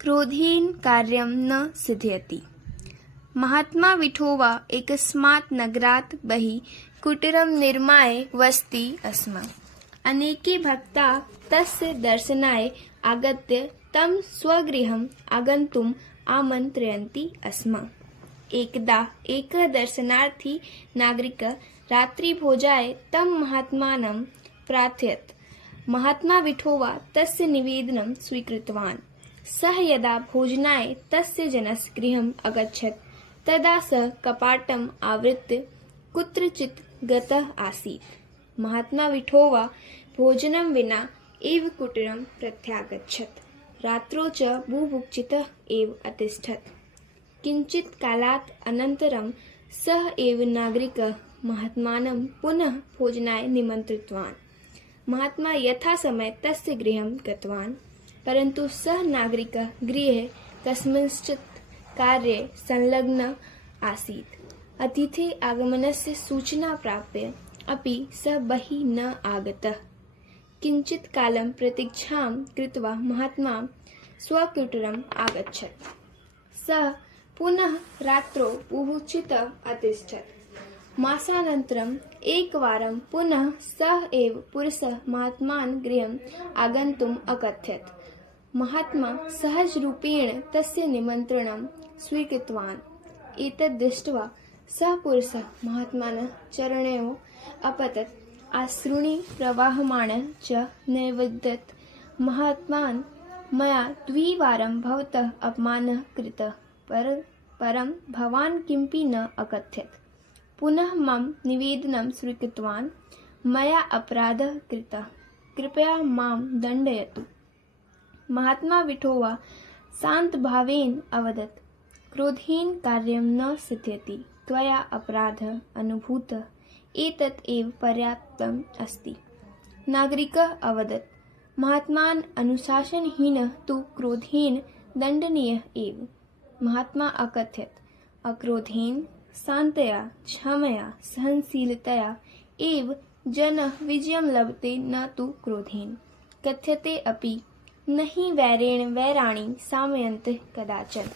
क्रोधेन कार्यं न सिद्ध्यति। महात्मा विठोबा एकस्मात् नगरात् बहिः कुटीरं निर्माय वसति स्म। अनेके भक्ताः तस्य दर्शनाय आगत्य तं स्वगृहम् आगन्तुम् आमन्त्रयन्ति स्म। एकदा एकः दर्शनार्थी नागरिकः रात्रिभोजाय तं महात्मानं प्रार्थयत्। महात्मा विठोबा तस्य निवेदनं स्वीकृतवान्। सः यदा भोजनाय तस्य जनस्य गृहम् अगच्छत् तदा सः कपाटम् आवृत्य कुत्रचित् गतः आसीत्। महात्मा विठोबा भोजनं विना एव कुटीरं प्रत्यागच्छत्। रात्रौ च बुभुक्षितः एव अतिष्ठत्। किञ्चित् कालात् अनन्तरं सः एव नागरिकः महात्मानं पुनः भोजनाय निमन्त्रितवान्। महात्मा यथासमये तस्य गृहं गतवान्, परन्तु सः नागरिकः गृहे कस्मिंश्चित् कार्ये संलग्नः आसीत्। अतिथेः आगमनस्य सूचना प्राप्य अपि सः बहिः न आगतः। किञ्चित् कालं प्रतीक्षां कृत्वा महात्मा स्वकुटीरम् आगच्छत्। सः पुनः रात्रौ बुभुक्षितः अतिष्ठत्। मासानन्तरम् एकवारं पुनः सः एव पुरुषः महात्मानं गृहम् आगन्तुम् अकथयत्। महात्मा सहजरूपेण तस्य निमन्त्रणं स्वीकृतवान्। एतत् दृष्ट्वा सः पुरुषः महात्मानः चरणयोः अपतत्। अश्रूणि प्रवाहमाणः च न्यवेदयत्, महात्मन्, मया द्विवारं भवतः अपमानः कृतः, परं भवान् किमपि न अकथयत्। पुनः मम निवेदनं स्वीकृतवान्। मया अपराधः कृतः, कृपया मां दण्डयतु। महात्मा विठोबा शान्तभावेन अवदत्, क्रोधेन कार्यं न सिद्ध्यति। त्वया अपराधः अनुभूतः, एतत् एव पर्याप्तम् अस्ति। नागरिकः अवदत्, महात्मान् अनुशासनहीनः तु क्रोधेन दण्डनीयः एव। महात्मा अकथयत्, अक्रोधेन, शान्तया, क्षमया, सहनशीलतया एव जनः विजयं लभते, न तु क्रोधेन। कथ्यते अपि, न हि वैरेण वैराणि शामयन्तः कदाचन।